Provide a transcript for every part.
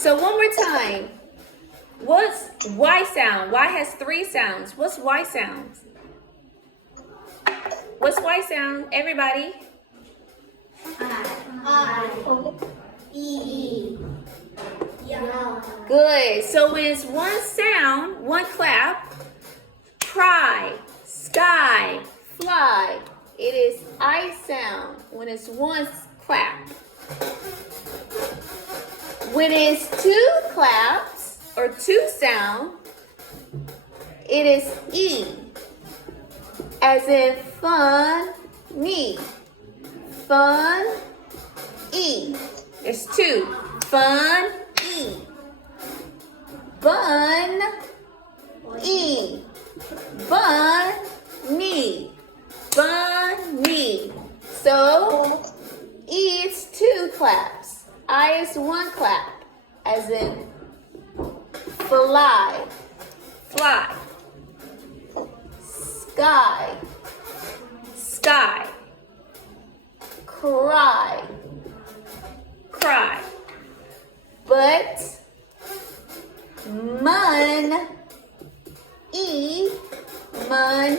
So one more time. What's Y sound? Y has 3 sounds. What's Y sounds? What's Y sound? Everybody? I. E. Yeah. Good. So when it's one sound, one clap, cry, sky, fly. It is I sound when it's one clap. When it's 2 claps or 2 sound, it is E. As in fun, me. Fun, E. There's 2. Fun, E. Bun, E. Bun, me. Bun, me. So, E is 2 claps. I is 1 clap. As in fly, fly. Sky, sky. Cry, cry. But mun, E, mun,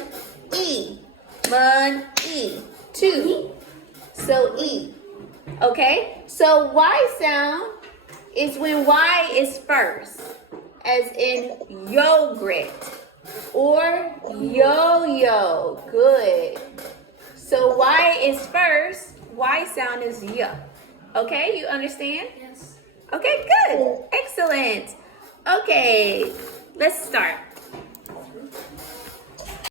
E, mun, E. 2. So E. Okay? So Y sound is when Y is first, as in yogurt or yo-yo. Good. So Y is first, Y sound is Y. Okay, you understand? Yes. Okay, good. Excellent. Okay, let's start.